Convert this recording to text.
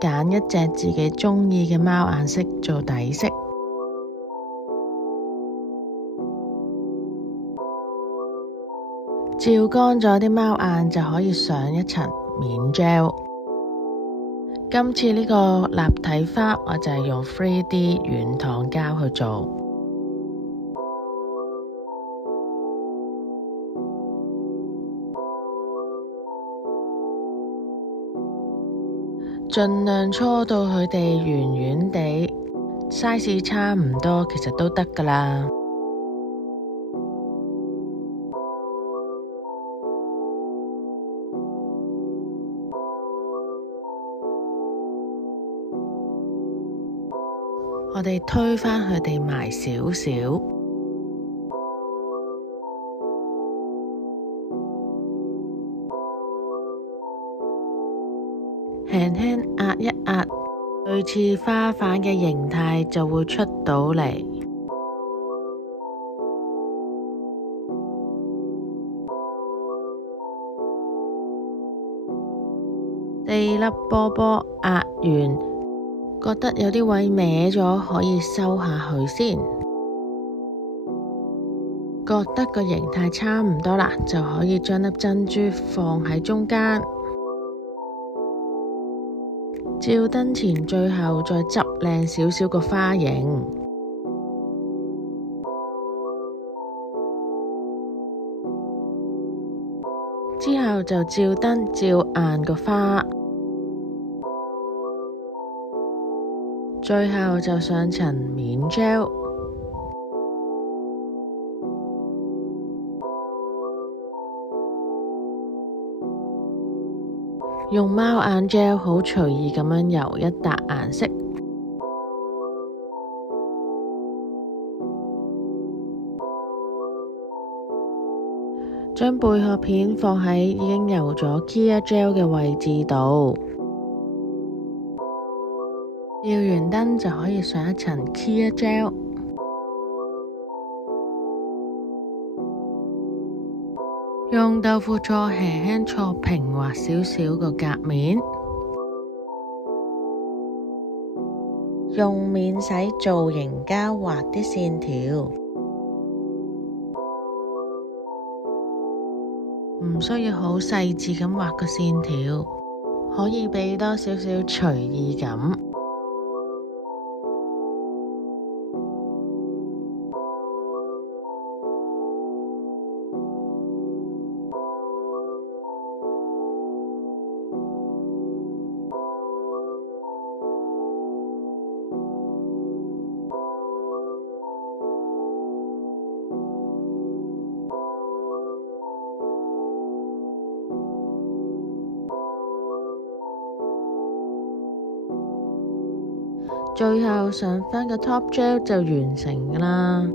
揀一隻自己鍾意嘅貓顏色做底色。照乾咗啲貓眼就可以上一層面 gel。今次呢個立體花我就係用 3D 軟糖膠去做，盡量搓到佢哋圓圓地 ，size 差唔多其實都得㗎喇。我哋推返佢哋埋少少，輕輕壓一壓，類似花瓣嘅形態就會出到嚟。4粒波波壓完。覺得有啲位歪咗，可以收下佢先。覺得個形態差唔多啦，就可以將粒珍珠放喺中間。照燈前最後再執靚少少個花型。之後就照燈照硬個花。最後就上層面 gel， 用貓眼 gel 好隨意咁樣油一笪顏色，將貝殼片放喺已經油咗 Clear Gel 嘅位置度。照完燈就可以上一層 Clear Gel， 用豆腐搓輕輕搓平滑少少個甲面，用免洗造型膠畫啲線條，唔需要好細緻咁畫個線條，可以俾多少少隨意感。最後上返個 top gel 就完成㗎啦。